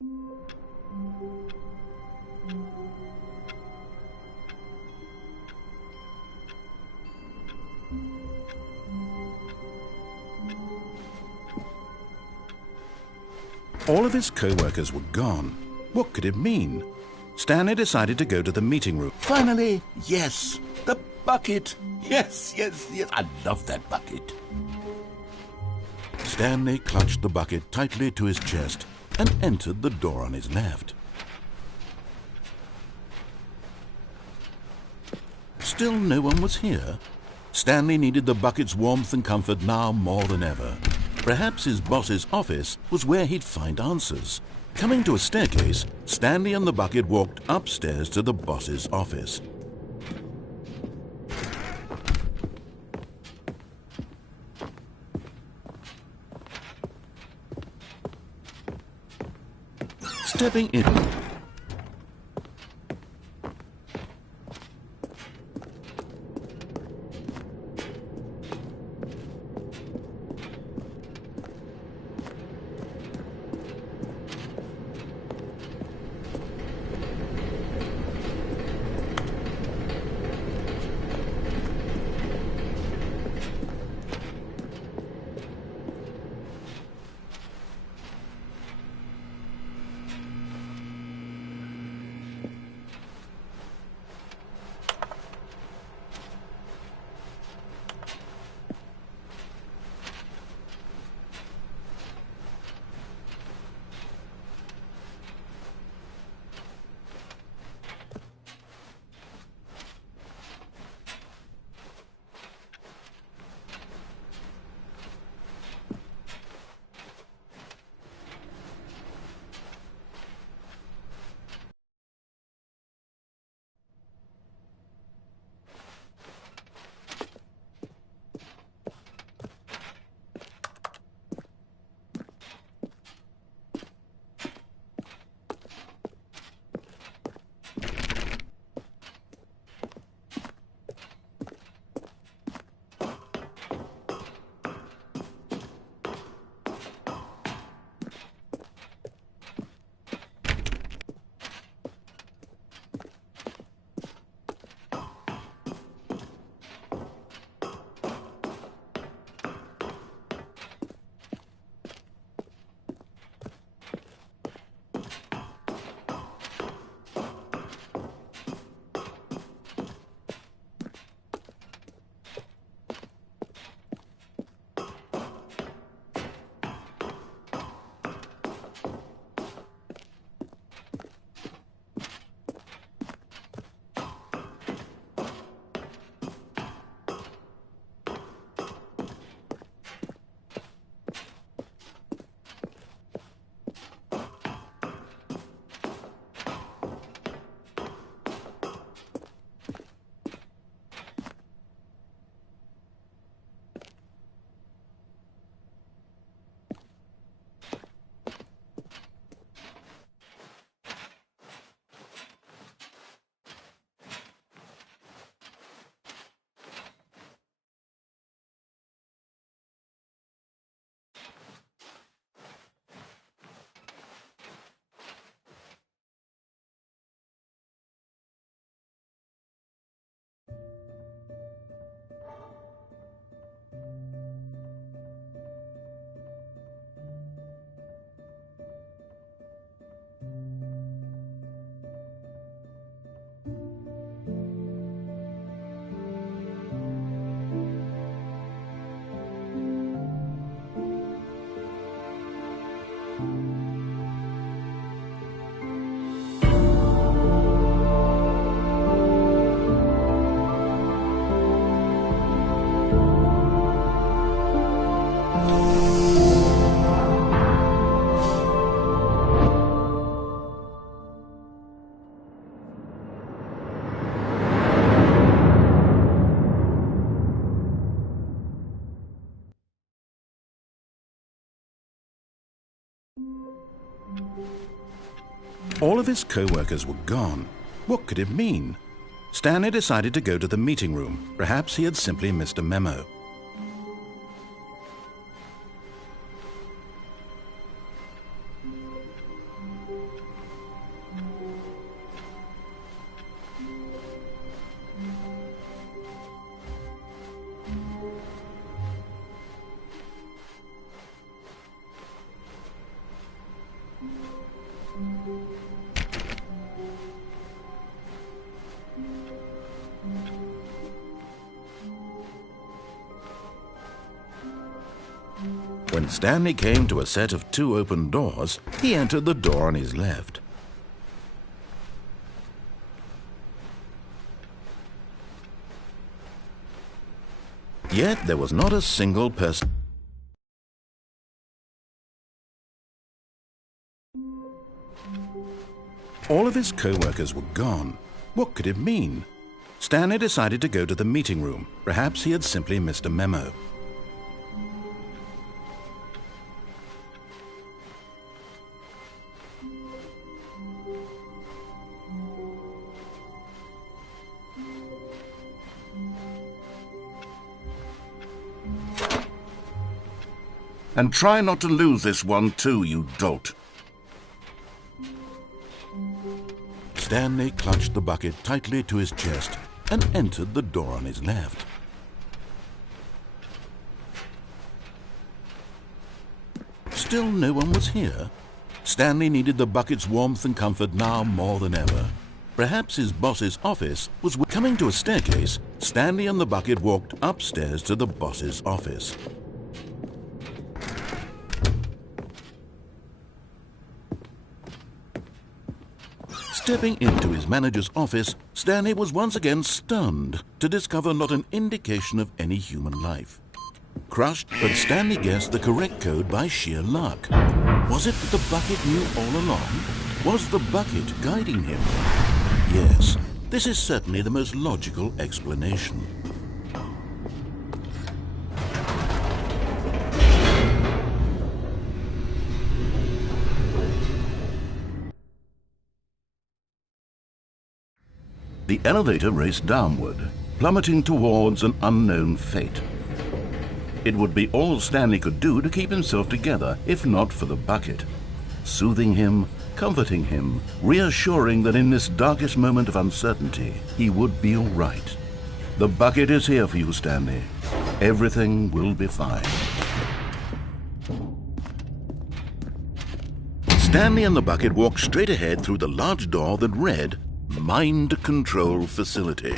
All of his co-workers were gone. What could it mean? Stanley decided to go to the meeting room. Finally, yes, the bucket. Yes, I love that bucket. Stanley clutched the bucket tightly to his chest and entered the door on his left. Still no one was here. Stanley needed the bucket's warmth and comfort now more than ever. Perhaps his boss's office was where he'd find answers. Coming to a staircase, Stanley and the bucket walked upstairs to the boss's office. Stepping in, All of his co-workers were gone. What could it mean? Stanley decided to go to the meeting room. Perhaps he had simply missed a memo. When Stanley came to a set of 2 open doors, he entered the door on his left. Yet there was not a single person. All of his co-workers were gone. What could it mean? Stanley decided to go to the meeting room. Perhaps he had simply missed a memo. And try not to lose this one too, you dolt. Stanley clutched the bucket tightly to his chest and entered the door on his left. Still no one was here. Stanley needed the bucket's warmth and comfort now more than ever. Perhaps his boss's office was coming to a staircase. Stanley and the bucket walked upstairs to the boss's office. Stepping into his manager's office, Stanley was once again stunned to discover not an indication of any human life. Crushed, but Stanley guessed the correct code by sheer luck. Was it that the bucket knew all along? Was the bucket guiding him? Yes, this is certainly the most logical explanation. The elevator raced downward, plummeting towards an unknown fate. It would be all Stanley could do to keep himself together, if not for the bucket. Soothing him, comforting him, reassuring that in this darkest moment of uncertainty, he would be all right. The bucket is here for you, Stanley. Everything will be fine. Stanley and the bucket walked straight ahead through the large door that read, Mind Control Facility.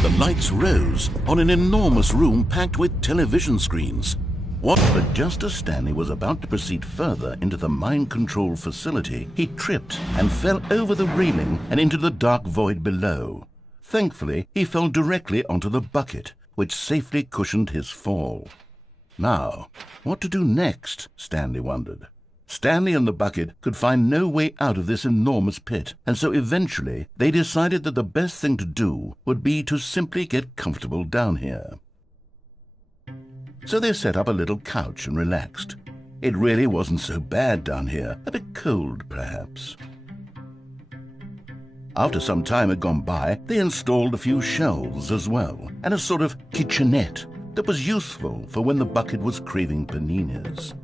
The lights rose on an enormous room packed with television screens. But just as Stanley was about to proceed further into the mind control facility, he tripped and fell over the railing and into the dark void below. Thankfully, he fell directly onto the bucket, which safely cushioned his fall. Now, what to do next, Stanley wondered. Stanley and the bucket could find no way out of this enormous pit, and so eventually they decided that the best thing to do would be to simply get comfortable down here. So they set up a little couch and relaxed. It really wasn't so bad down here, a bit cold perhaps. After some time had gone by, they installed a few shelves as well, and a sort of kitchenette that was useful for when the bucket was craving paninis.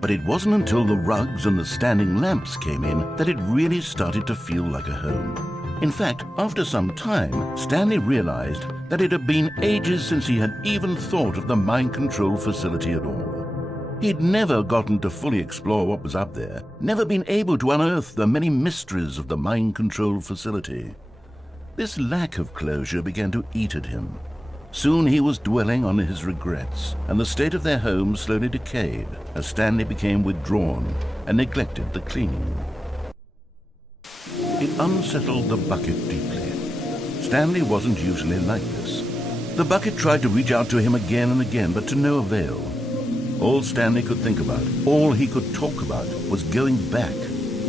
But it wasn't until the rugs and the standing lamps came in that it really started to feel like a home. In fact, after some time, Stanley realized that it had been ages since he had even thought of the mind control facility at all. He'd never gotten to fully explore what was up there, never been able to unearth the many mysteries of the mind control facility. This lack of closure began to eat at him. Soon he was dwelling on his regrets, and the state of their home slowly decayed as Stanley became withdrawn and neglected the cleaning. It unsettled the bucket deeply. Stanley wasn't usually like this. The bucket tried to reach out to him again and again, but to no avail. All Stanley could think about, all he could talk about, was going back,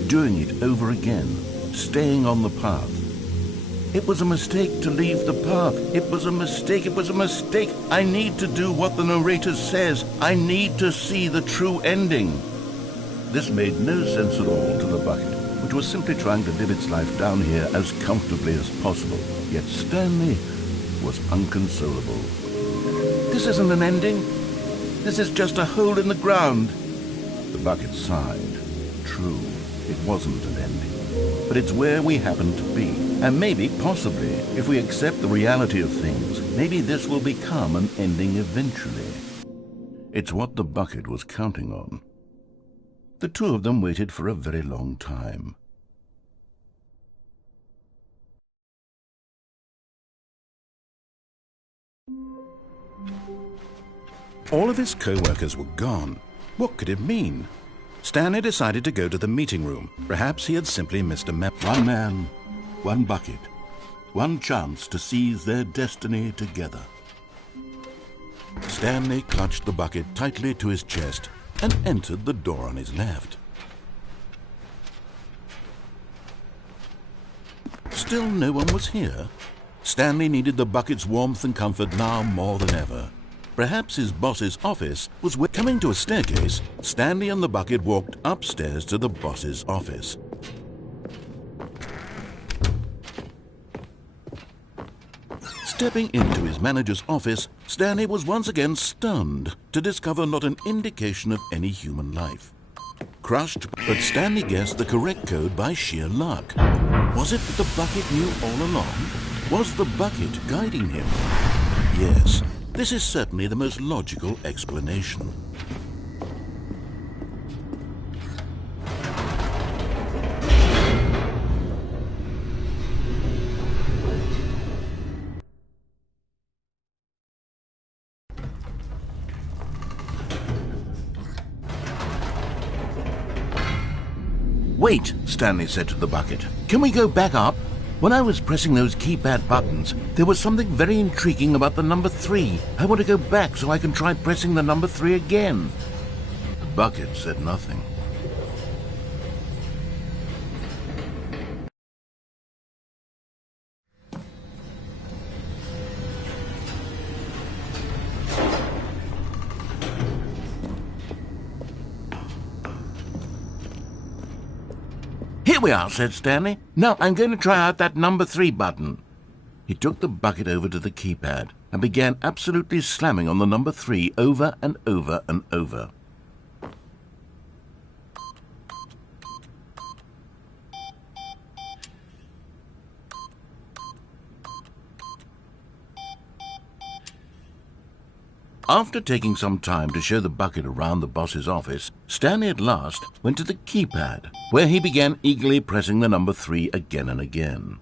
doing it over again, staying on the path. It was a mistake to leave the path. It was a mistake. It was a mistake. I need to do what the narrator says. I need to see the true ending. This made no sense at all to the bucket, which was simply trying to live its life down here as comfortably as possible. Yet Stanley was unconsolable. This isn't an ending. This is just a hole in the ground. The bucket sighed. True, it wasn't an ending. But it's where we happen to be. And maybe, possibly, if we accept the reality of things, Maybe this will become an ending eventually. It's what the bucket was counting on. The two of them waited for a very long time. All of his co-workers were gone. What could it mean? Stanley decided to go to the meeting room. Perhaps he had simply missed a memo. One man, one bucket, one chance to seize their destiny together. Stanley clutched the bucket tightly to his chest and entered the door on his left. Still no one was here. Stanley needed the bucket's warmth and comfort now more than ever. Perhaps his boss's office was where... Coming to a staircase, Stanley and the bucket walked upstairs to the boss's office. Stepping into his manager's office, Stanley was once again stunned to discover not an indication of any human life. Crushed, but Stanley guessed the correct code by sheer luck. Was it that the bucket knew all along? Was the bucket guiding him? Yes, this is certainly the most logical explanation. Wait, Stanley said to the bucket. Can we go back up? When I was pressing those keypad buttons, there was something very intriguing about the number 3. I want to go back so I can try pressing the number 3 again. The bucket said nothing. Here we are, said Stanley. Now I'm going to try out that number 3 button. He took the bucket over to the keypad and began absolutely slamming on the number 3 over and over and over. After taking some time to show the bucket around the boss's office, Stanley at last went to the keypad, where he began eagerly pressing the number 3 again and again.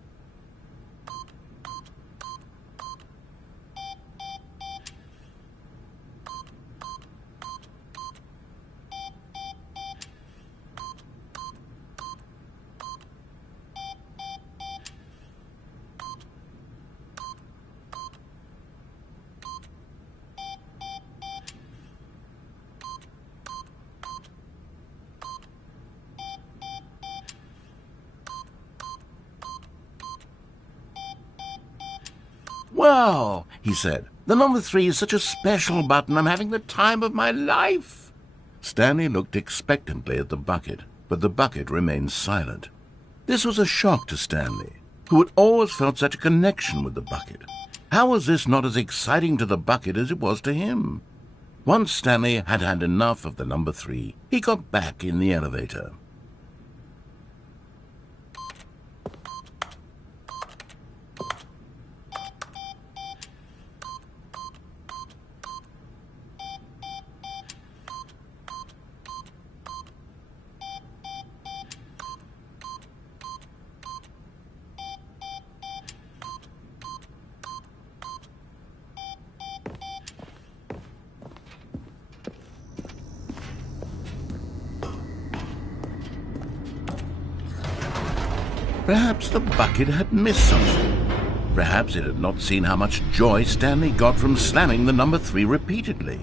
Wow, he said, the number 3 is such a special button. I'm having the time of my life. Stanley looked expectantly at the bucket, but the bucket remained silent. This was a shock to Stanley, who had always felt such a connection with the bucket. How was this not as exciting to the bucket as it was to him? Once Stanley had had enough of the number 3, he got back in the elevator. Perhaps the bucket had missed something. Perhaps it had not seen how much joy Stanley got from slamming the number 3 repeatedly.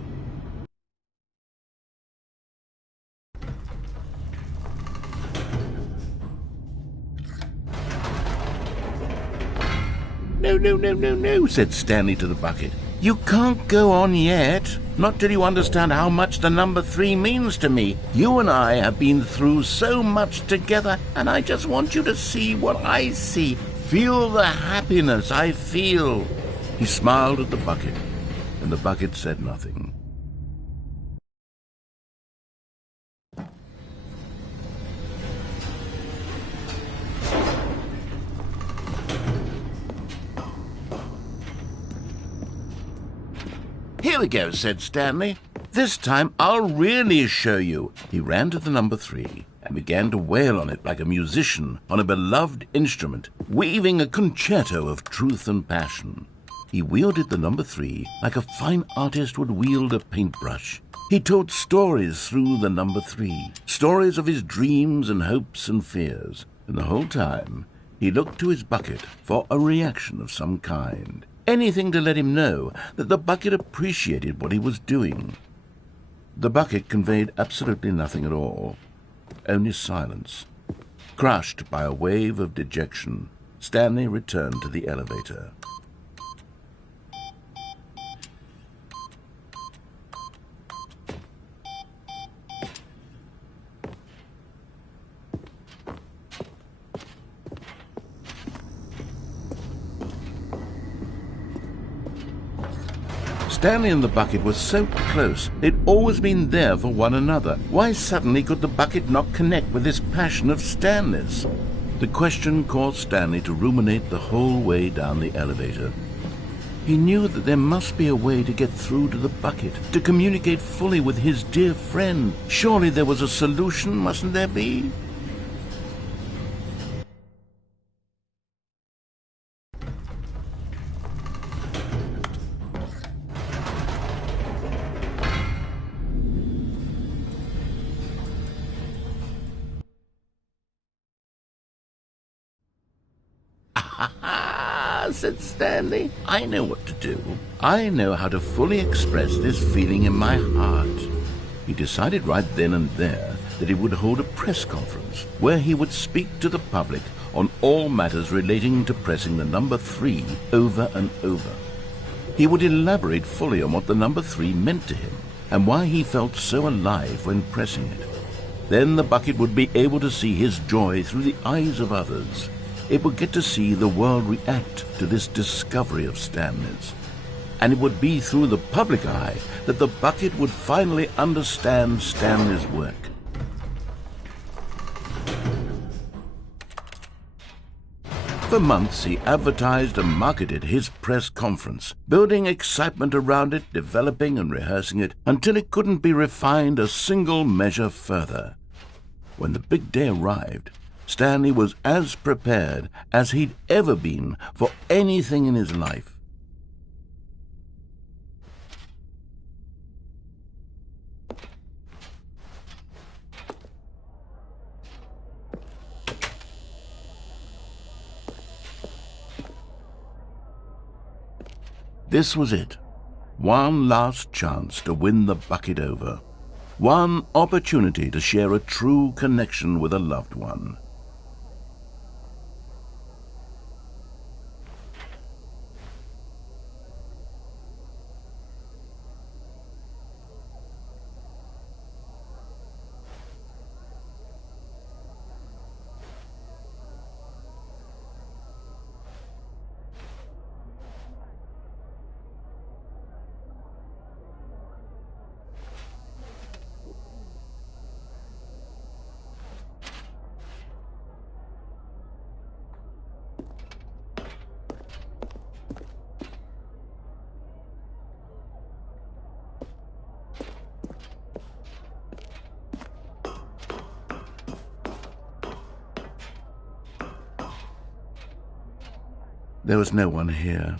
No, said Stanley to the bucket. You can't go on yet. Not till you understand how much the number 3 means to me. You and I have been through so much together, and I just want you to see what I see. Feel the happiness I feel. He smiled at the bucket, and the bucket said nothing. "Here we go," said Stanley. "This time I'll really show you." He ran to the number 3 and began to wail on it like a musician on a beloved instrument, weaving a concerto of truth and passion. He wielded the number 3 like a fine artist would wield a paintbrush. He told stories through the number 3, stories of his dreams and hopes and fears, and the whole time he looked to his bucket for a reaction of some kind, anything to let him know that the bucket appreciated what he was doing. The bucket conveyed absolutely nothing at all, only silence. Crushed by a wave of dejection, Stanley returned to the elevator. Stanley and the bucket were so close. They'd always been there for one another. Why suddenly could the bucket not connect with this passion of Stanley's? The question caused Stanley to ruminate the whole way down the elevator. He knew that there must be a way to get through to the bucket, to communicate fully with his dear friend. Surely there was a solution, mustn't there be? Said Stanley. "I know what to do. I know how to fully express this feeling in my heart." He decided right then and there that he would hold a press conference where he would speak to the public on all matters relating to pressing the number 3 over and over. He would elaborate fully on what the number 3 meant to him and why he felt so alive when pressing it. Then the bucket would be able to see his joy through the eyes of others. It would get to see the world react to this discovery of Stanley's. And it would be through the public eye that the bucket would finally understand Stanley's work. For months he advertised and marketed his press conference, building excitement around it, developing and rehearsing it, until it couldn't be refined a single measure further. When the big day arrived, Stanley was as prepared as he'd ever been for anything in his life. This was it. One last chance to win the bucket over. One opportunity to share a true connection with a loved one. There was no one here.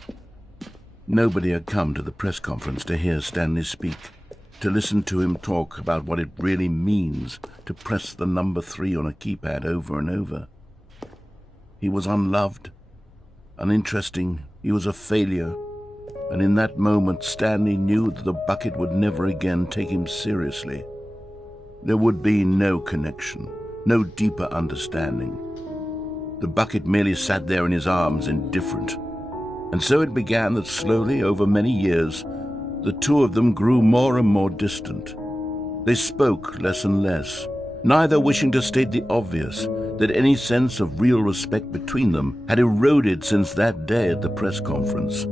Nobody had come to the press conference to hear Stanley speak, to listen to him talk about what it really means to press the number 3 on a keypad over and over. He was unloved, uninteresting, he was a failure, and in that moment Stanley knew that the bucket would never again take him seriously. There would be no connection, no deeper understanding. The bucket merely sat there in his arms, indifferent. And so it began that slowly, over many years, the two of them grew more and more distant. They spoke less and less, neither wishing to state the obvious, that any sense of real respect between them had eroded since that day at the press conference.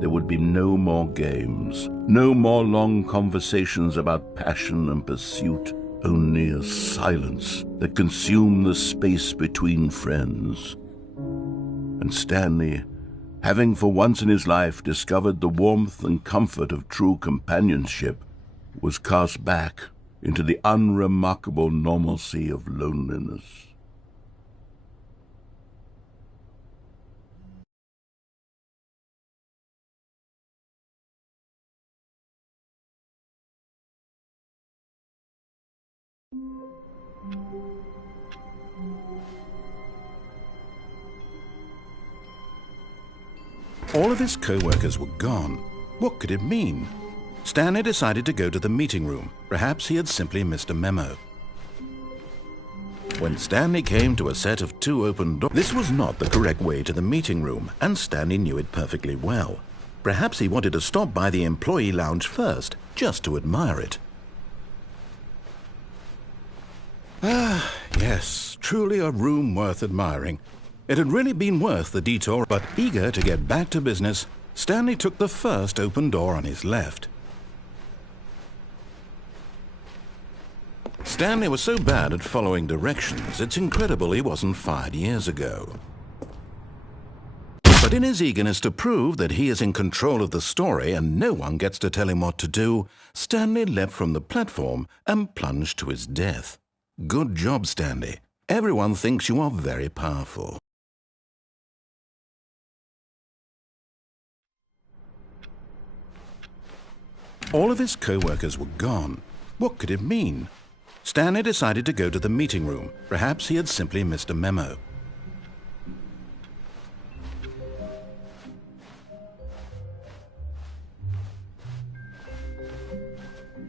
There would be no more games, no more long conversations about passion and pursuit. Only a silence that consumed the space between friends. And Stanley Having for once in his life discovered the warmth and comfort of true companionship, was cast back into the unremarkable normalcy of loneliness. All of his co-workers were gone. What could it mean? Stanley decided to go to the meeting room. Perhaps he had simply missed a memo. When Stanley came to a set of 2 open doors, this was not the correct way to the meeting room, and Stanley knew it perfectly well. Perhaps he wanted to stop by the employee lounge first, just to admire it. Ah, yes, truly a room worth admiring. It had really been worth the detour, but eager to get back to business, Stanley took the first open door on his left. Stanley was so bad at following directions, it's incredible he wasn't fired years ago. But in his eagerness to prove that he is in control of the story and no one gets to tell him what to do, Stanley leapt from the platform and plunged to his death. Good job, Stanley. Everyone thinks you are very powerful. All of his co-workers were gone. What could it mean? Stanley decided to go to the meeting room. Perhaps he had simply missed a memo.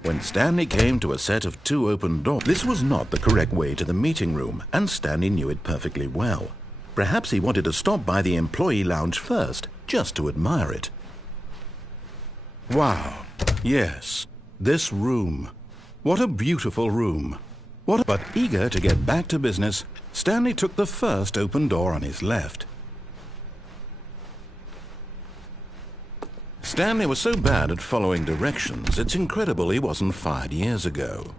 When Stanley came to a set of 2 open doors, this was not the correct way to the meeting room, and Stanley knew it perfectly well. Perhaps he wanted to stop by the employee lounge first, just to admire it. Wow, yes, this room. What a beautiful room. But eager to get back to business, Stanley took the first open door on his left. Stanley was so bad at following directions, it's incredible he wasn't fired years ago.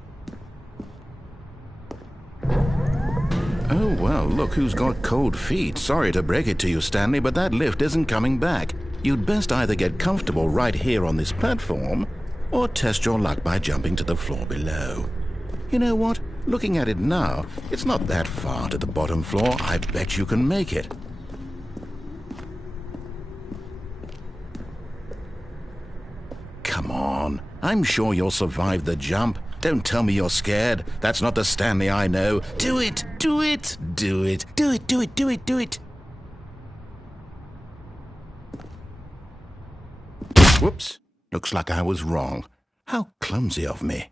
Oh, well, look who's got cold feet. Sorry to break it to you, Stanley, but that lift isn't coming back. You'd best either get comfortable right here on this platform, or test your luck by jumping to the floor below. You know what? Looking at it now, it's not that far to the bottom floor. I bet you can make it. Come on. I'm sure you'll survive the jump. Don't tell me you're scared. That's not the Stanley I know. Do it! Do it! Do it! Do it! Do it! Do it! Do it! Whoops. Looks like I was wrong. How clumsy of me.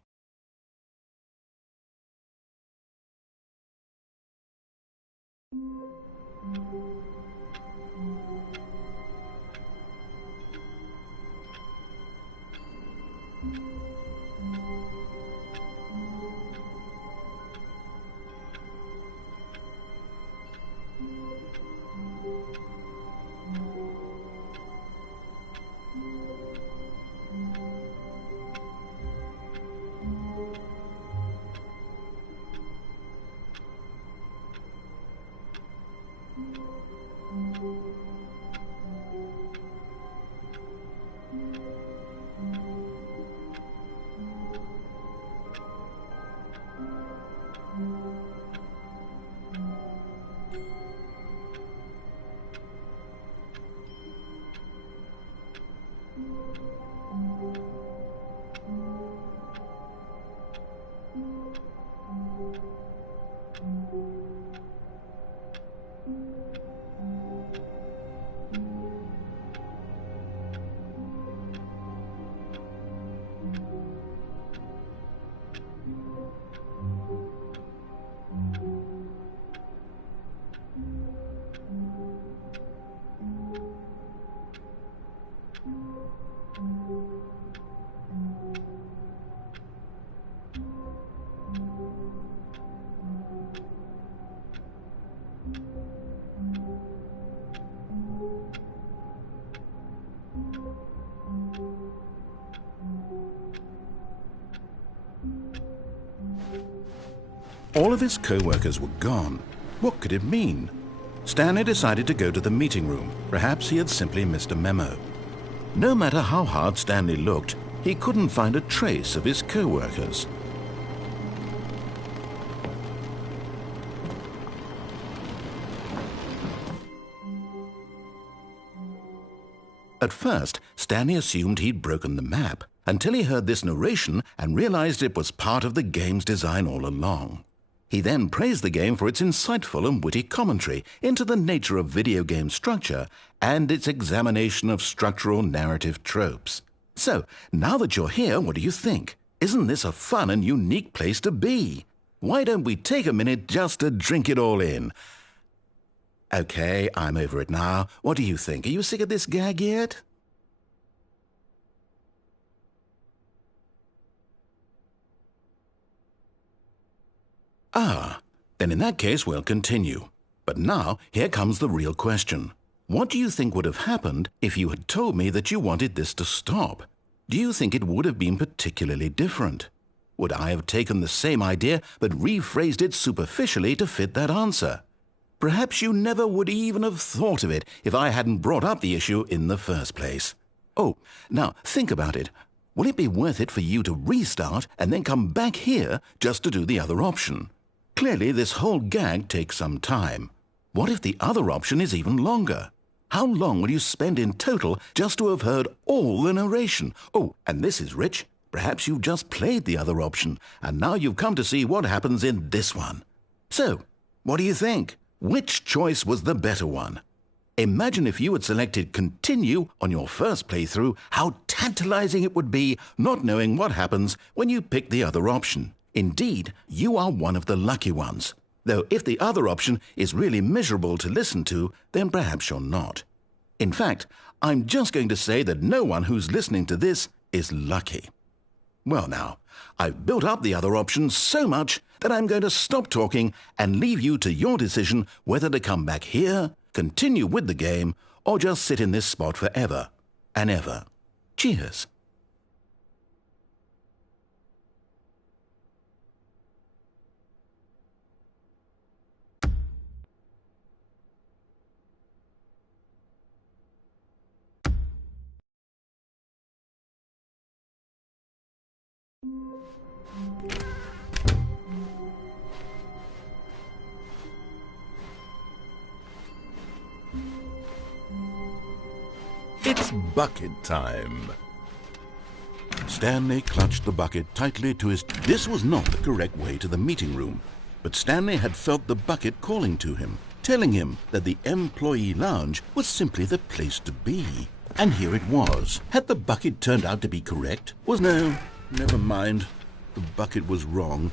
All of his co-workers were gone. What could it mean? Stanley decided to go to the meeting room. Perhaps he had simply missed a memo. No matter how hard Stanley looked, he couldn't find a trace of his co-workers. At first, Stanley assumed he'd broken the map, until he heard this narration and realized it was part of the game's design all along. He then praised the game for its insightful and witty commentary into the nature of video game structure and its examination of structural narrative tropes. So, now that you're here, what do you think? Isn't this a fun and unique place to be? Why don't we take a minute just to drink it all in? Okay, I'm over it now. What do you think? Are you sick of this gag yet? Ah, then in that case we'll continue. But now, here comes the real question. What do you think would have happened if you had told me that you wanted this to stop? Do you think it would have been particularly different? Would I have taken the same idea but rephrased it superficially to fit that answer? Perhaps you never would even have thought of it if I hadn't brought up the issue in the first place. Oh, now think about it. Will it be worth it for you to restart and then come back here just to do the other option? Clearly, this whole gag takes some time. What if the other option is even longer? How long will you spend in total just to have heard all the narration? Oh, and this is rich. Perhaps you've just played the other option, and now you've come to see what happens in this one. So, what do you think? Which choice was the better one? Imagine if you had selected Continue on your first playthrough, how tantalizing it would be not knowing what happens when you pick the other option. Indeed, you are one of the lucky ones. Though if the other option is really miserable to listen to, then perhaps you're not. In fact, I'm just going to say that no one who's listening to this is lucky. Well now, I've built up the other option so much that I'm going to stop talking and leave you to your decision whether to come back here, continue with the game, or just sit in this spot forever and ever. Cheers. It's bucket time. Stanley clutched the bucket tightly to his... This was not the correct way to the meeting room, but Stanley had felt the bucket calling to him, telling him that the employee lounge was simply the place to be. And here it was. Had the bucket turned out to be correct? No, never mind. The bucket was wrong.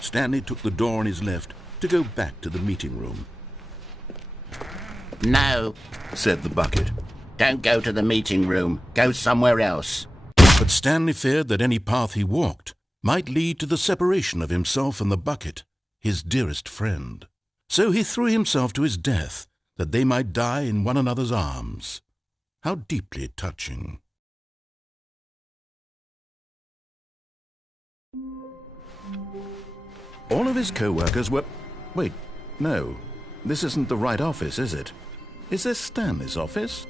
Stanley took the door on his left to go back to the meeting room. No, said the bucket. Don't go to the meeting room. Go somewhere else. But Stanley feared that any path he walked might lead to the separation of himself and the bucket, his dearest friend. So he threw himself to his death, that they might die in one another's arms. How deeply touching. All of his co-workers were... Wait, no. This isn't the right office, is it? Is this Stanley's office?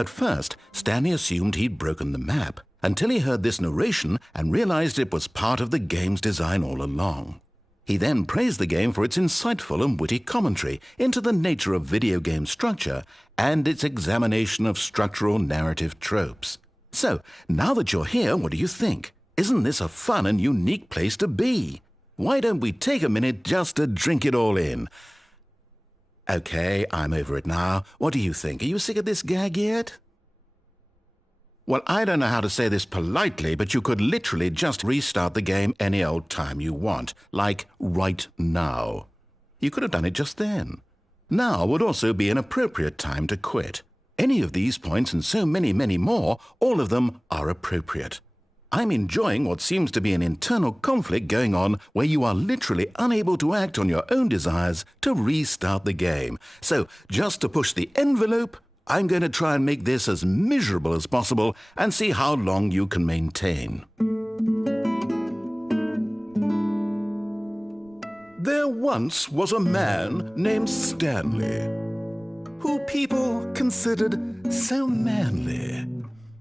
At first, Stanley assumed he'd broken the map, until he heard this narration and realized it was part of the game's design all along. He then praised the game for its insightful and witty commentary into the nature of video game structure and its examination of structural narrative tropes. So, now that you're here, what do you think? Isn't this a fun and unique place to be? Why don't we take a minute just to drink it all in? Okay, I'm over it now. What do you think? Are you sick of this gag yet? Well, I don't know how to say this politely, but you could literally just restart the game any old time you want, like right now. You could have done it just then. Now would also be an appropriate time to quit. Any of these points and so many, many more, all of them are appropriate. I'm enjoying what seems to be an internal conflict going on where you are literally unable to act on your own desires to restart the game. So, just to push the envelope, I'm going to try and make this as miserable as possible and see how long you can maintain. There once was a man named Stanley, who people considered so manly.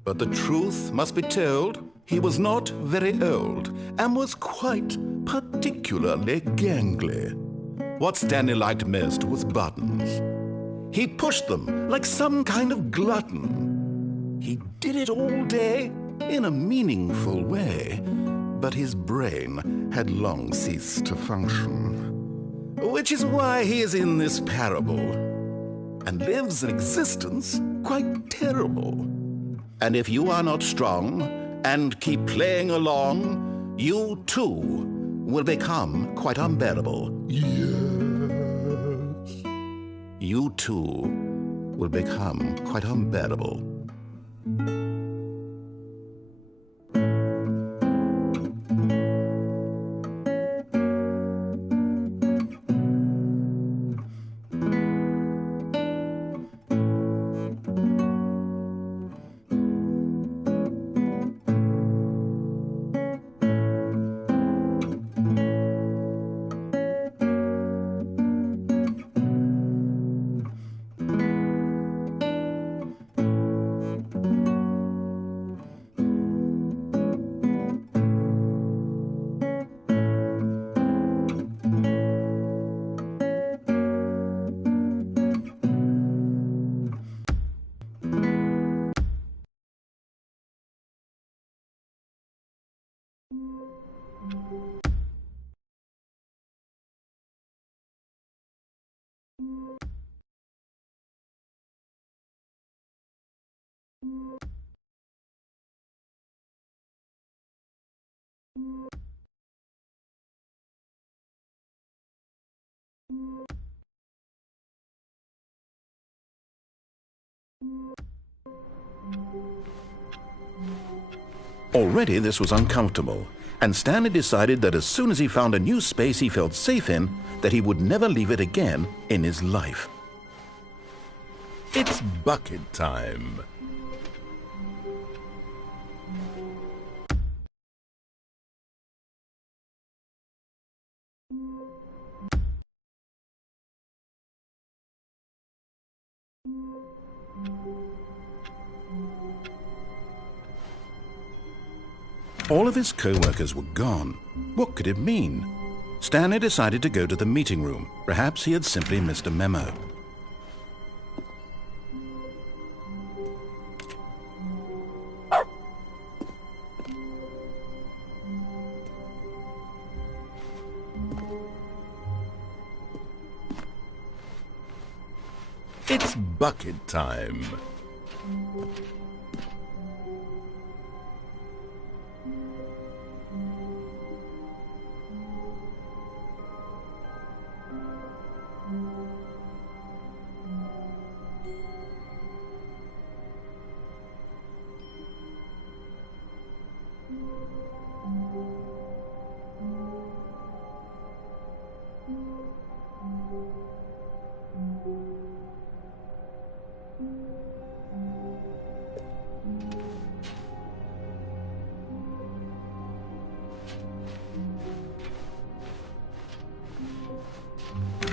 But the truth must be told, he was not very old and was quite particularly gangly. What Stanley liked most was buttons. He pushed them like some kind of glutton. He did it all day in a meaningful way, but his brain had long ceased to function. Which is why he is in this parable and lives an existence quite terrible. And if you are not strong and keep playing along, you too will become quite unbearable. Yes. You too will become quite unbearable. Already this was uncomfortable, and Stanley decided that as soon as he found a new space he felt safe in, that he would never leave it again in his life. It's bucket time. All of his co-workers were gone. What could it mean? Stanley decided to go to the meeting room. Perhaps he had simply missed a memo. It's bucket time.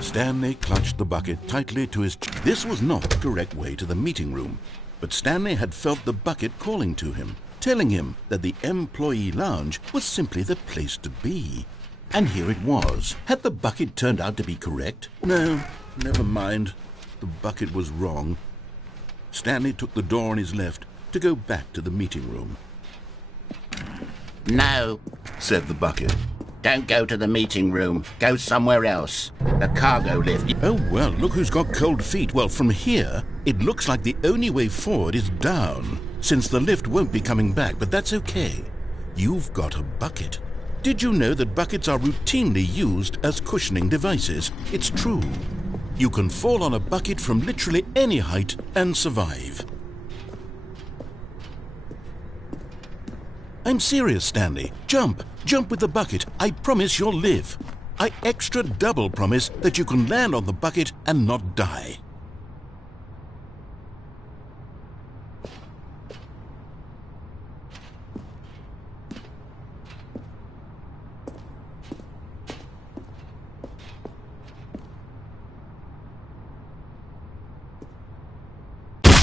Stanley clutched the bucket tightly to his chest. This was not the correct way to the meeting room, but Stanley had felt the bucket calling to him, telling him that the employee lounge was simply the place to be. And here it was. Had the bucket turned out to be correct? No, never mind. The bucket was wrong. Stanley took the door on his left to go back to the meeting room. "No," said the bucket. "Don't go to the meeting room. Go somewhere else. The cargo lift." Oh, well, look who's got cold feet. Well, from here, it looks like the only way forward is down, since the lift won't be coming back, but that's okay. You've got a bucket. Did you know that buckets are routinely used as cushioning devices? It's true. You can fall on a bucket from literally any height and survive. I'm serious, Stanley. Jump! Jump with the bucket. I promise you'll live. I extra double promise that you can land on the bucket and not die.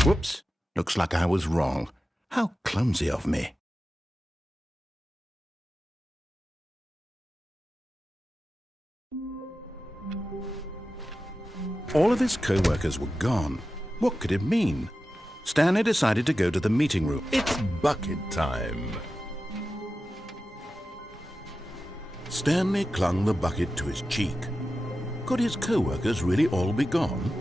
Whoops. Looks like I was wrong. How clumsy of me. All of his co-workers were gone. What could it mean? Stanley decided to go to the meeting room. It's bucket time. Stanley clung the bucket to his cheek. Could his co-workers really all be gone?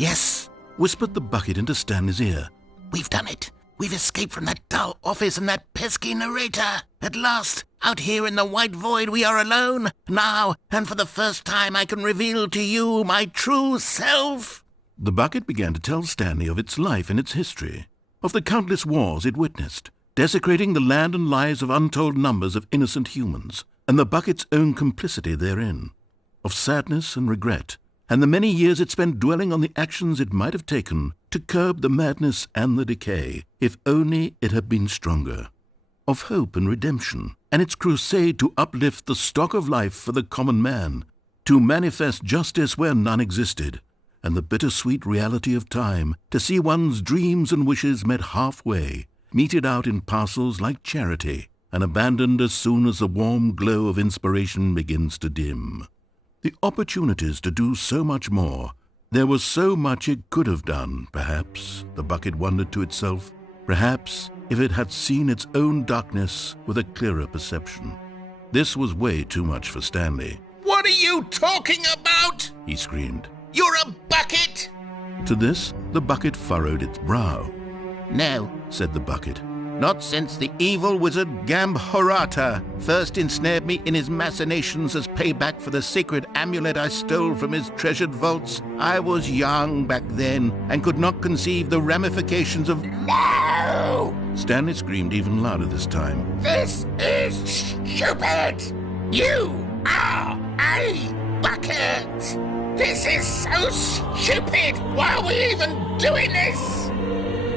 Yes, whispered the bucket into Stanley's ear. We've done it. We've escaped from that dull office and that pesky narrator. At last, out here in the white void, we are alone. Now, and for the first time, I can reveal to you my true self. The bucket began to tell Stanley of its life and its history, of the countless wars it witnessed, desecrating the land and lives of untold numbers of innocent humans, and the bucket's own complicity therein, of sadness and regret, and the many years it spent dwelling on the actions it might have taken to curb the madness and the decay, if only it had been stronger, of hope and redemption, and its crusade to uplift the stock of life for the common man, to manifest justice where none existed, and the bittersweet reality of time, to see one's dreams and wishes met halfway, meted out in parcels like charity, and abandoned as soon as the warm glow of inspiration begins to dim. The opportunities to do so much more. There was so much it could have done, perhaps, the bucket wondered to itself. Perhaps, if it had seen its own darkness with a clearer perception. This was way too much for Stanley. What are you talking about? He screamed. You're a bucket! To this, the bucket furrowed its brow. No, Said the bucket. not since the evil wizard Gambhorata first ensnared me in his machinations as payback for the sacred amulet I stole from his treasured vaults. I was young back then and could not conceive the ramifications of... No! Stanley screamed even louder this time. This is stupid! You are a bucket! This is so stupid! Why are we even doing this?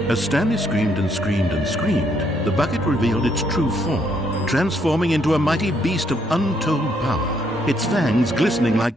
As Stanley screamed and screamed and screamed, the bucket revealed its true form, transforming into a mighty beast of untold power, its fangs glistening like...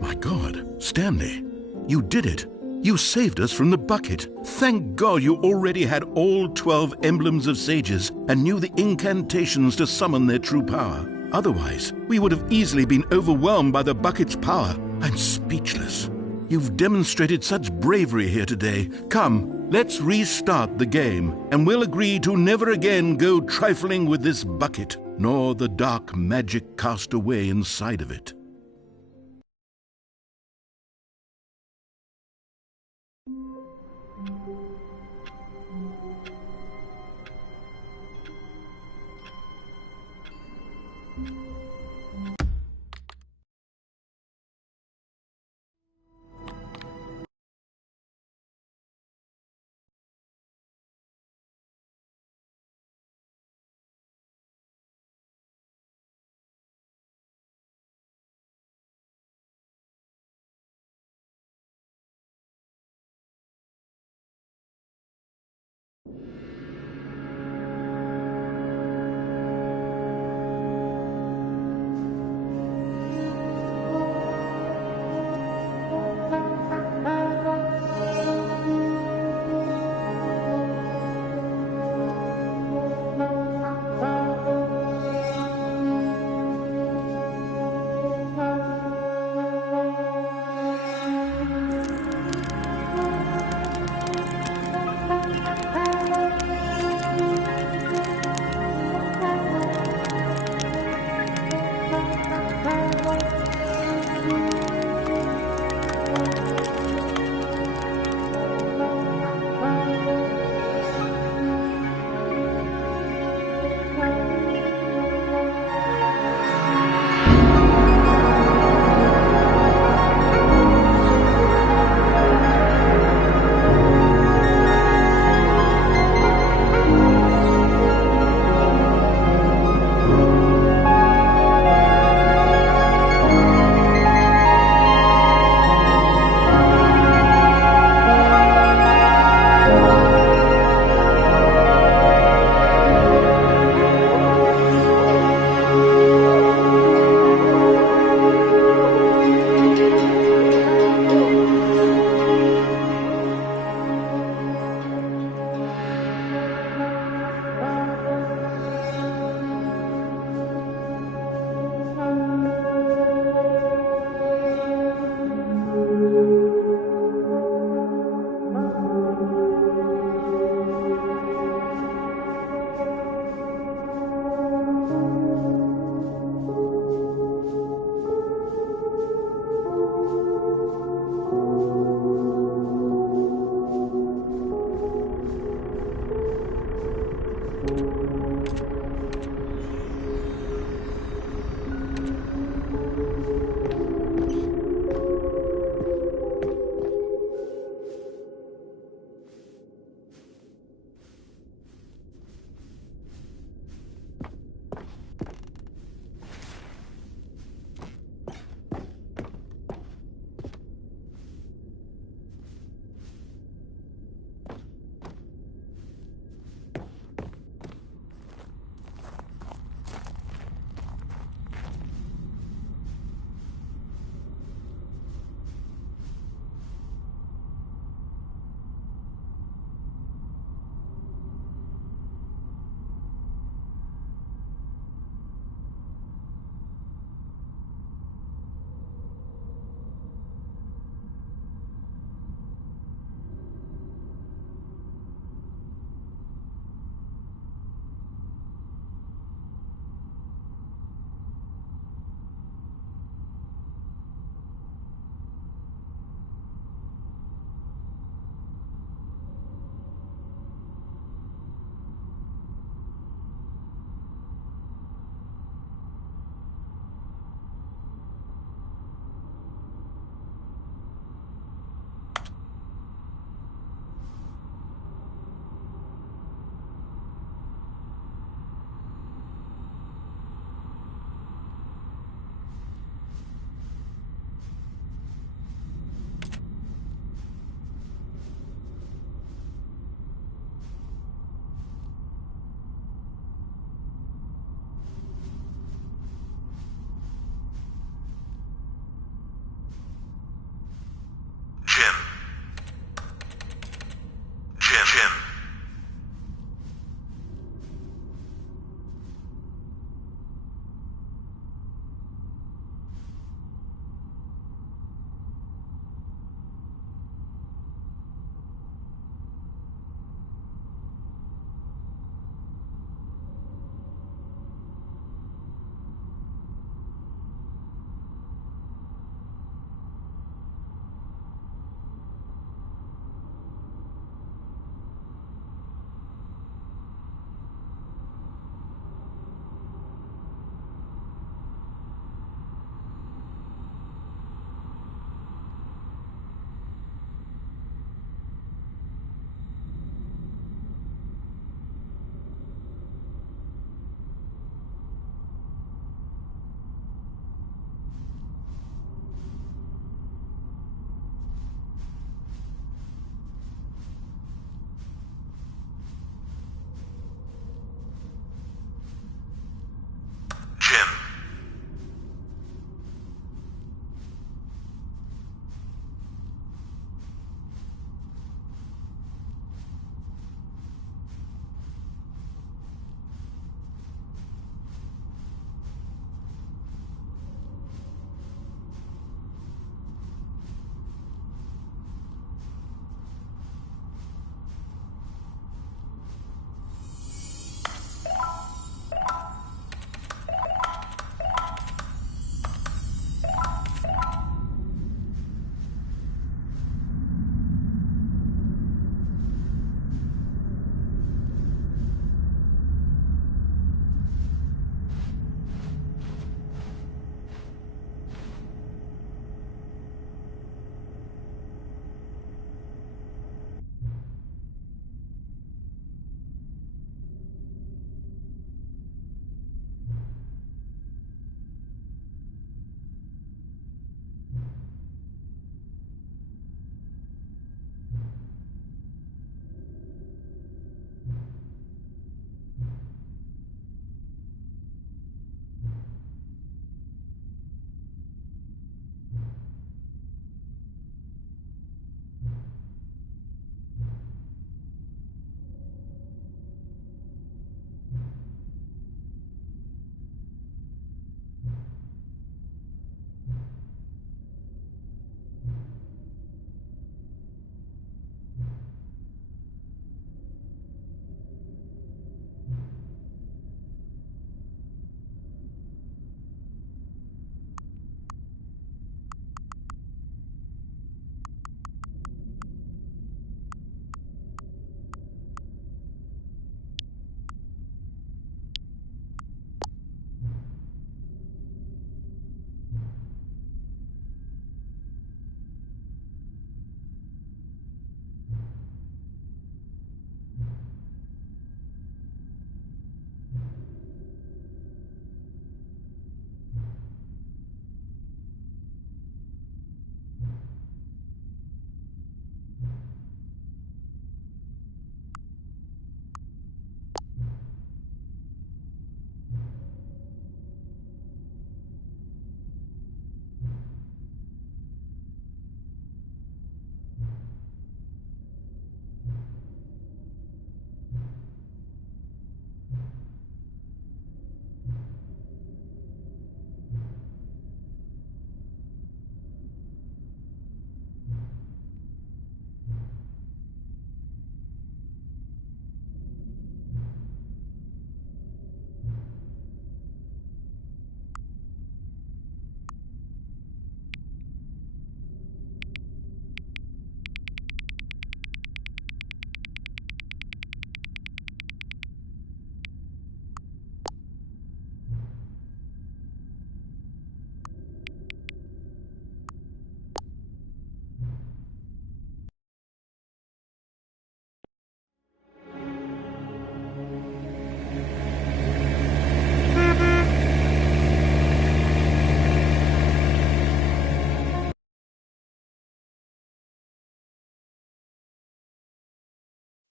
My God, Stanley, you did it. You saved us from the bucket. Thank God you already had all 12 emblems of sages and knew the incantations to summon their true power. Otherwise, we would have easily been overwhelmed by the bucket's power. I'm speechless. You've demonstrated such bravery here today. Come, let's restart the game, and we'll agree to never again go trifling with this bucket, nor the dark magic cast away inside of it.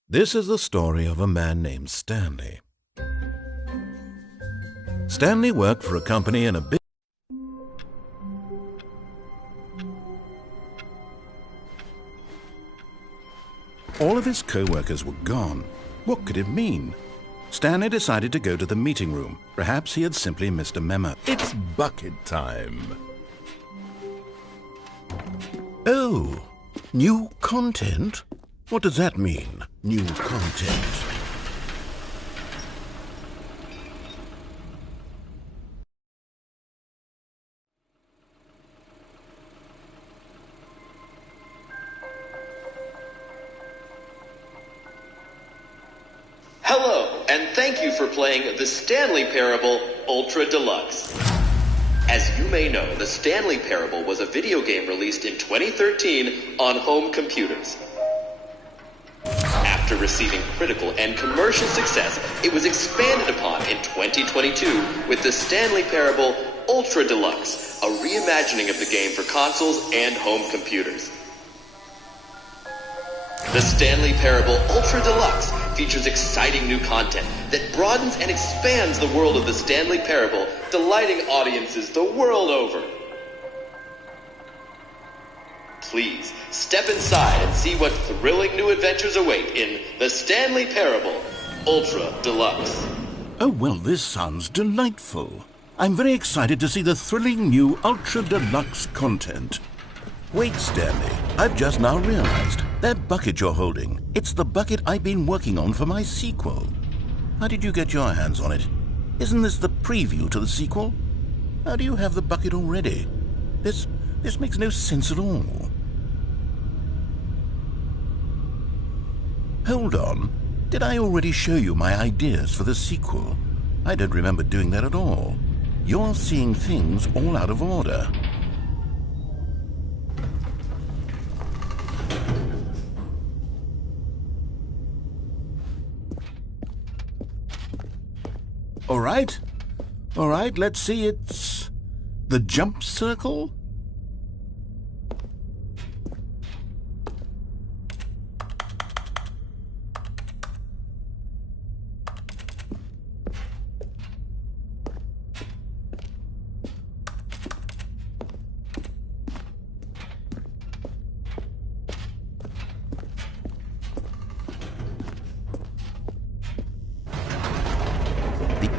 This is the story of a man named Stanley. Stanley worked for a company in a big... All of his co-workers were gone. What could it mean? Stanley decided to go to the meeting room. Perhaps he had simply missed a memo. It's bucket time. Oh, new content? What does that mean, new content? Hello, and thank you for playing the Stanley Parable Ultra Deluxe. As you may know, the Stanley Parable was a video game released in 2013 on home computers. After receiving critical and commercial success, it was expanded upon in 2022 with the Stanley Parable Ultra Deluxe, a reimagining of the game for consoles and home computers. The Stanley Parable Ultra Deluxe features exciting new content that broadens and expands the world of the Stanley Parable, delighting audiences the world over. Please, step inside and see what thrilling new adventures await in the Stanley Parable Ultra Deluxe. Oh, well, this sounds delightful. I'm very excited to see the thrilling new Ultra Deluxe content. Wait, Stanley, I've just now realized that bucket you're holding, it's the bucket I've been working on for my sequel. How did you get your hands on it? Isn't this the preview to the sequel? How do you have the bucket already? This makes no sense at all. Hold on. Did I already show you my ideas for the sequel? I don't remember doing that at all. You're seeing things all out of order. All right, let's see, it's the jump circle?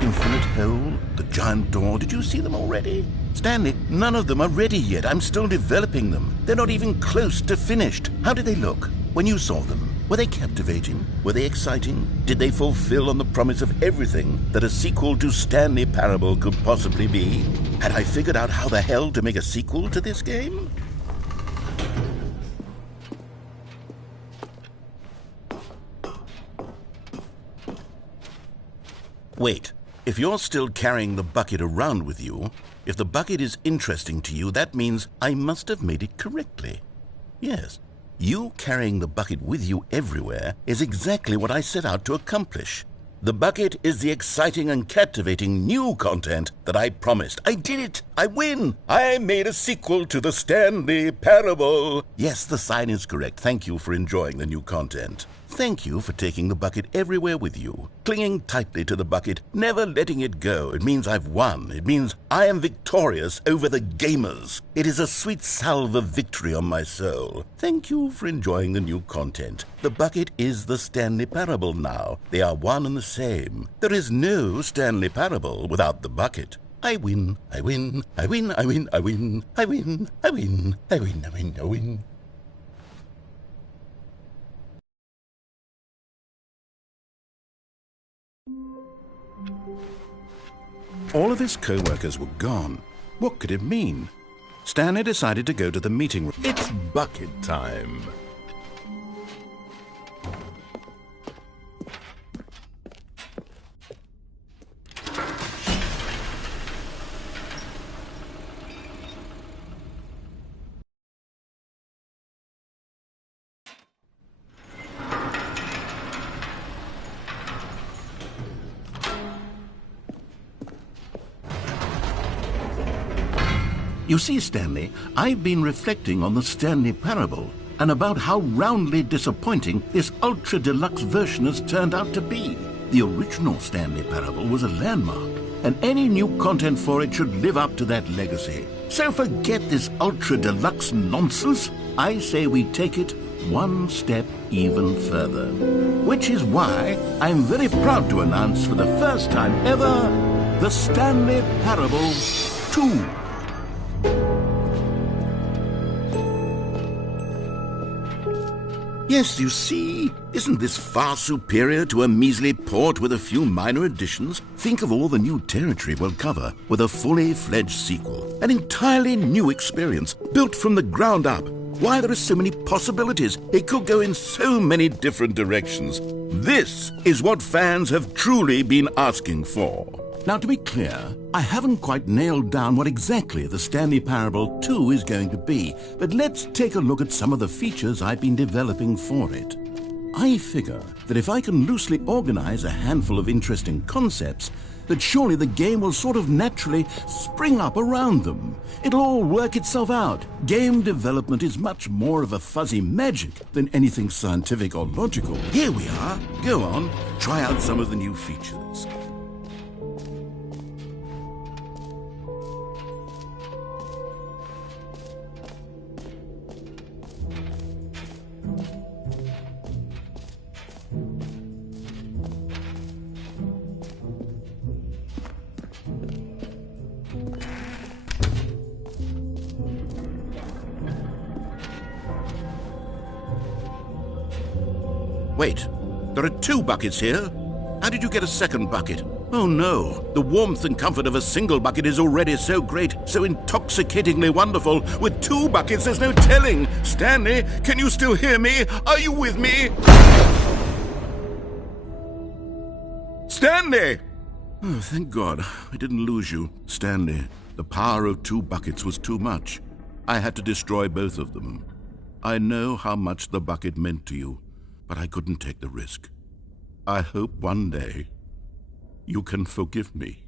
Infinite hole, the giant door, did you see them already? Stanley, none of them are ready yet. I'm still developing them. They're not even close to finished. How did they look when you saw them? Were they captivating? Were they exciting? Did they fulfill on the promise of everything that a sequel to Stanley Parable could possibly be? Had I figured out how the hell to make a sequel to this game? Wait. If you're still carrying the bucket around with you, if the bucket is interesting to you, that means I must have made it correctly. Yes, you carrying the bucket with you everywhere is exactly what I set out to accomplish. The bucket is the exciting and captivating new content that I promised. I did it! I win! I made a sequel to the Stanley Parable! Yes, the sign is correct. Thank you for enjoying the new content. Thank you for taking the bucket everywhere with you, clinging tightly to the bucket, never letting it go. It means I've won. It means I am victorious over the gamers. It is a sweet salve of victory on my soul. Thank you for enjoying the new content. The bucket is the Stanley Parable now. They are one and the same. There is no Stanley Parable without the bucket. I win, I win, I win, I win, I win, I win, I win, I win, I win, I win. All of his co-workers were gone. What could it mean? Stanley decided to go to the meeting room. It's bucket time. You see, Stanley, I've been reflecting on the Stanley Parable. and about how roundly disappointing this ultra deluxe version has turned out to be. The original Stanley Parable was a landmark, and any new content for it should live up to that legacy. So forget this ultra deluxe nonsense. I say we take it one step even further. Which is why I'm very proud to announce for the first time ever, the Stanley Parable 2. Yes, you see, isn't this far superior to a measly port with a few minor additions? Think of all the new territory we'll cover with a fully fledged sequel. An entirely new experience, built from the ground up. Why, there are so many possibilities. It could go in so many different directions. This is what fans have truly been asking for. Now, to be clear, I haven't quite nailed down what exactly the Stanley Parable 2 is going to be, but let's take a look at some of the features I've been developing for it. I figure that if I can loosely organize a handful of interesting concepts, that surely the game will sort of naturally spring up around them. It'll all work itself out. Game development is much more of a fuzzy magic than anything scientific or logical. Here we are. Go on, try out some of the new features. Wait, there are 2 buckets here. How did you get a second bucket? Oh no, the warmth and comfort of a single bucket is already so great, so intoxicatingly wonderful. With 2 buckets, there's no telling. Stanley, can you still hear me? Are you with me? Stanley! Oh, thank God, I didn't lose you. Stanley, the power of 2 buckets was too much. I had to destroy both of them. I know how much the bucket meant to you, but I couldn't take the risk. I hope one day you can forgive me.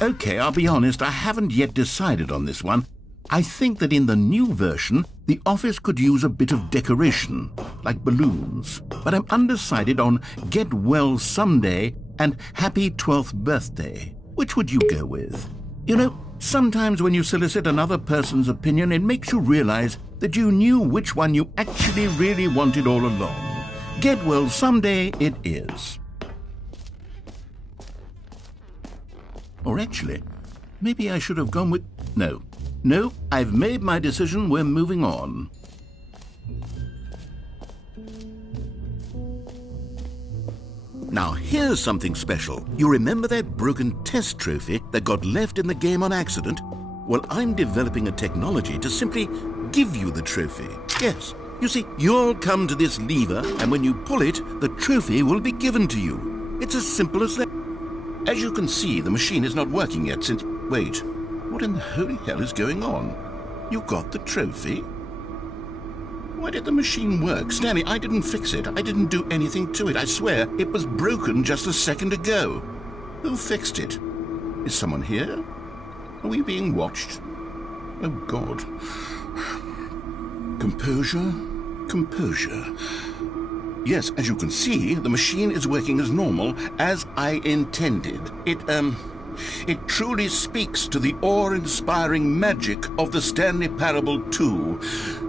Okay, I'll be honest, I haven't yet decided on this one. I think that in the new version, the office could use a bit of decoration, like balloons. But I'm undecided on Get Well Someday and Happy 12th Birthday. Which would you go with? You know, sometimes when you solicit another person's opinion, it makes you realize that you knew which one you actually really wanted all along. Get Well Someday it is. Or actually, maybe I should have gone with... No, I've made my decision. We're moving on. Now, here's something special. You remember that broken test trophy that got left in the game on accident? Well, I'm developing a technology to simply give you the trophy. Yes, you see, you'll come to this lever, and when you pull it, the trophy will be given to you. It's as simple as that. As you can see, the machine is not working yet since... Wait. What in the holy hell is going on? You got the trophy? Why did the machine work? Stanley, I didn't fix it. I didn't do anything to it. I swear, it was broken just a second ago. Who fixed it? Is someone here? Are we being watched? Oh, God. Composure. Composure. Yes, as you can see, the machine is working as normal, as I intended. It truly speaks to the awe-inspiring magic of the Stanley Parable 2.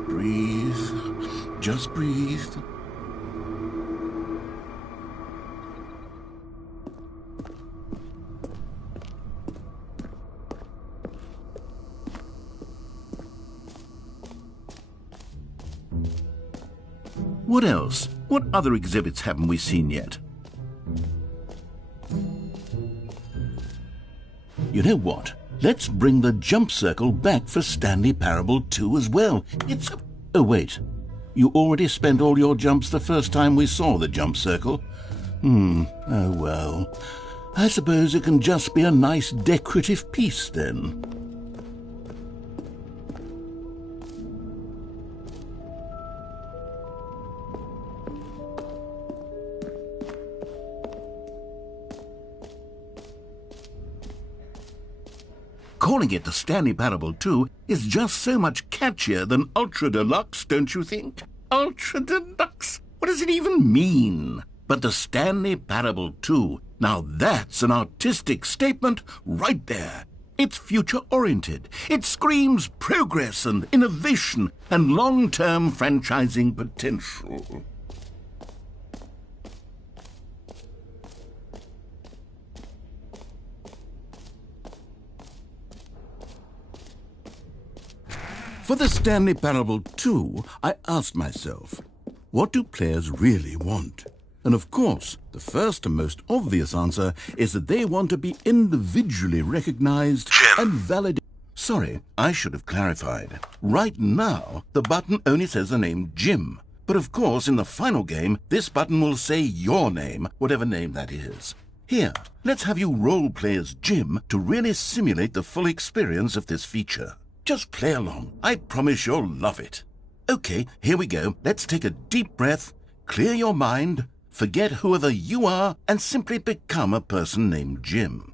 Breathe. Just breathe. What else? What other exhibits haven't we seen yet? You know what? Let's bring the jump circle back for Stanley Parable 2 as well. It's... Oh, wait. You already spent all your jumps the first time we saw the jump circle? Oh well. I suppose it can just be a nice decorative piece then. Calling it the Stanley Parable 2 is just so much catchier than Ultra Deluxe, don't you think? Ultra Deluxe? What does it even mean? But the Stanley Parable 2, now that's an artistic statement right there. It's future-oriented. It screams progress and innovation and long-term franchising potential. For the Stanley Parable 2, I asked myself, what do players really want? And of course, the first and most obvious answer is that they want to be individually recognized and validated. Sorry, I should have clarified. Right now, the button only says the name Jim. But of course, in the final game, this button will say your name, whatever name that is. Here, let's have you role-play as Jim to really simulate the full experience of this feature. Just play along. I promise you'll love it. Okay, here we go. Let's take a deep breath, clear your mind, forget whoever you are, and simply become a person named Jim.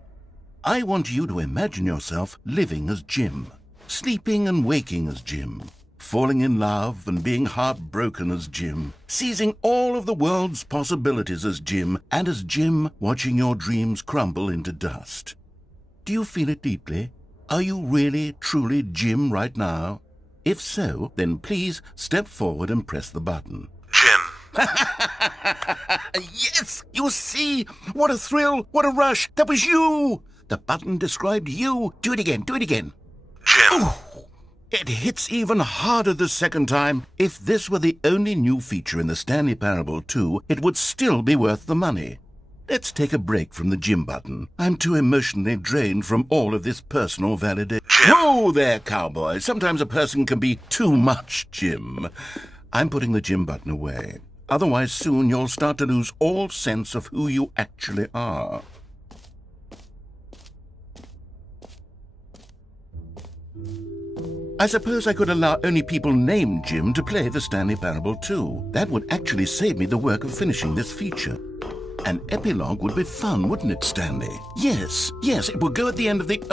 I want you to imagine yourself living as Jim, sleeping and waking as Jim, falling in love and being heartbroken as Jim, seizing all of the world's possibilities as Jim, and as Jim watching your dreams crumble into dust. Do you feel it deeply? Are you really, truly Jim right now? If so, then please step forward and press the button. Jim. Yes! You see? What a thrill! What a rush! That was you! The button described you. Do it again. Do it again. Jim. Ooh, it hits even harder the second time. If this were the only new feature in the Stanley Parable 2, it would still be worth the money. Let's take a break from the Jim button. I'm too emotionally drained from all of this personal validation. Whoa there, cowboy. Sometimes a person can be too much Jim. I'm putting the Jim button away. Otherwise, soon you'll start to lose all sense of who you actually are. I suppose I could allow only people named Jim to play the Stanley Parable 2. That would actually save me the work of finishing this feature. An epilogue would be fun, wouldn't it, Stanley? Yes, it would go at the end of the,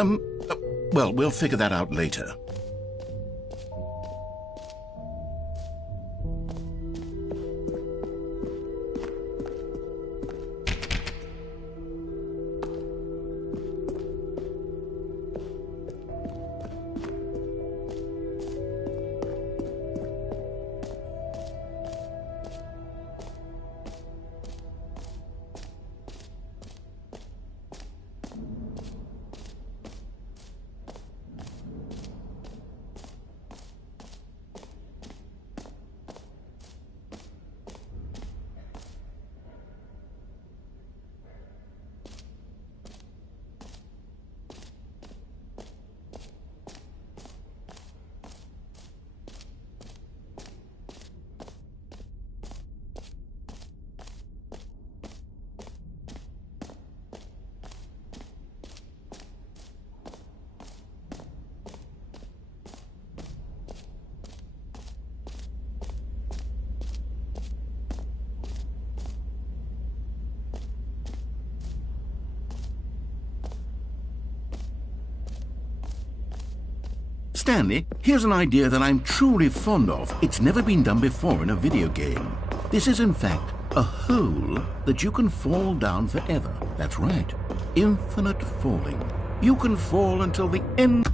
well, we'll figure that out later. Stanley, here's an idea that I'm truly fond of. It's never been done before in a video game. This is, in fact, a hole that you can fall down forever. That's right. Infinite falling. You can fall until the end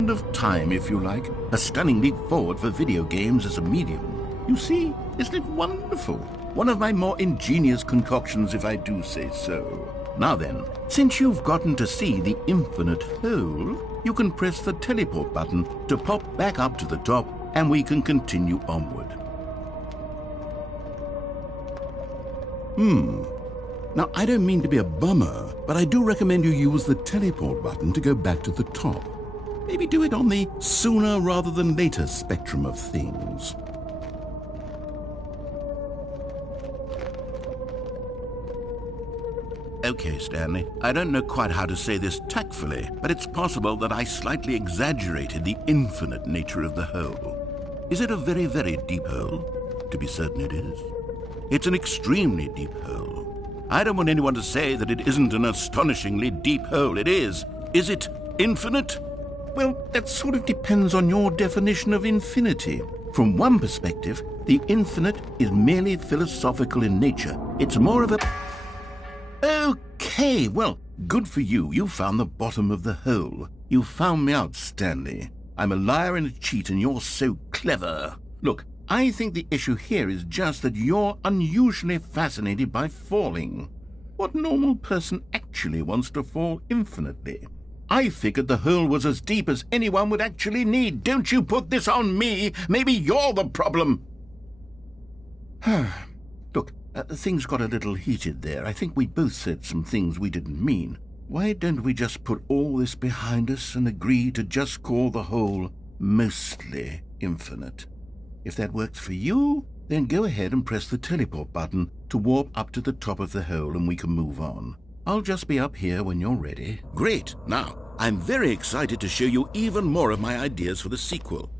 of time, if you like. A stunning leap forward for video games as a medium. You see, isn't it wonderful? One of my more ingenious concoctions, if I do say so. Now then, since you've gotten to see the infinite hole, you can press the teleport button to pop back up to the top, and we can continue onward. Now, I don't mean to be a bummer, but I do recommend you use the teleport button to go back to the top. Maybe do it on the sooner rather than later spectrum of things. Okay, Stanley, I don't know quite how to say this tactfully, but it's possible that I slightly exaggerated the infinite nature of the hole. Is it a very, very deep hole? To be certain it is. It's an extremely deep hole. I don't want anyone to say that it isn't an astonishingly deep hole. It is. Is it infinite? Well, that sort of depends on your definition of infinity. From one perspective, the infinite is merely philosophical in nature. It's more of a... Okay, well, good for you. You found the bottom of the hole. You found me out, Stanley. I'm a liar and a cheat, and you're so clever. Look, I think the issue here is just that you're unusually fascinated by falling. What normal person actually wants to fall infinitely? I figured the hole was as deep as anyone would actually need. Don't you put this on me. Maybe you're the problem. Look, things got a little heated there. I think we both said some things we didn't mean. Why don't we just put all this behind us and agree to just call the hole mostly infinite? If that works for you, then go ahead and press the teleport button to warp up to the top of the hole and we can move on. I'll just be up here when you're ready. Great. Now, I'm very excited to show you even more of my ideas for the sequel.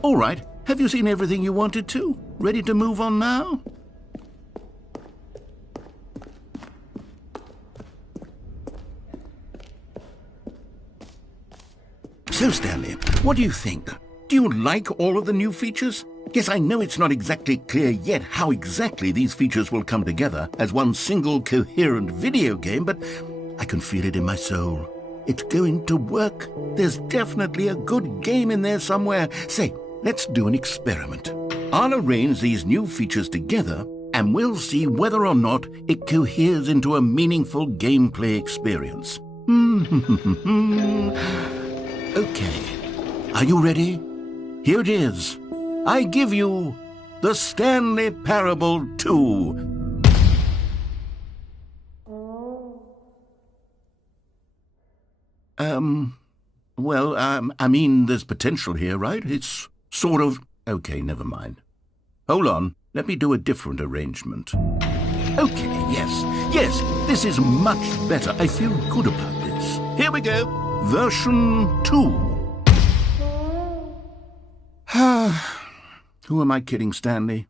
All right, have you seen everything you wanted to? Ready to move on now? So, Stanley, what do you think? Do you like all of the new features? Yes, I know it's not exactly clear yet how exactly these features will come together as one single coherent video game, but I can feel it in my soul. It's going to work. There's definitely a good game in there somewhere. Say, let's do an experiment. I'll arrange these new features together, and we'll see whether or not it coheres into a meaningful gameplay experience. Okay. Are you ready? Here it is. I give you the Stanley Parable 2. I mean, there's potential here, right? It's sort of... Okay, never mind. Hold on. Let me do a different arrangement. Okay, yes, this is much better. I feel good about this. Here we go. Version 2. Who am I kidding, Stanley?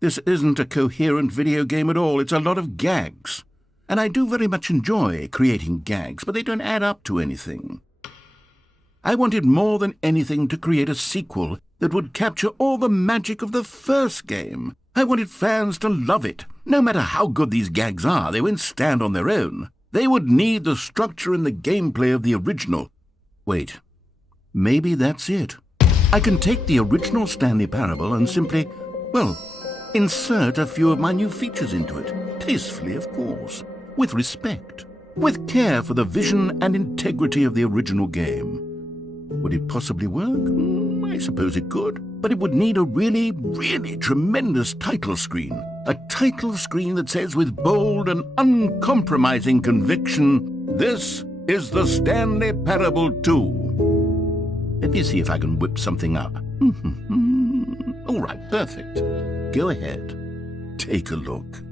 This isn't a coherent video game at all. It's a lot of gags. And I do very much enjoy creating gags, but they don't add up to anything. I wanted more than anything to create a sequel that would capture all the magic of the first game. I wanted fans to love it. No matter how good these gags are, they won't stand on their own. They would need the structure and the gameplay of the original. Wait, maybe that's it. I can take the original Stanley Parable and simply, well, insert a few of my new features into it. Tastefully, of course. With respect. With care for the vision and integrity of the original game. Would it possibly work? I suppose it could. But it would need a really, really tremendous title screen. A title screen that says with bold and uncompromising conviction, "This is the Stanley Parable 2." Let me see if I can whip something up. All right, perfect. Go ahead. Take a look.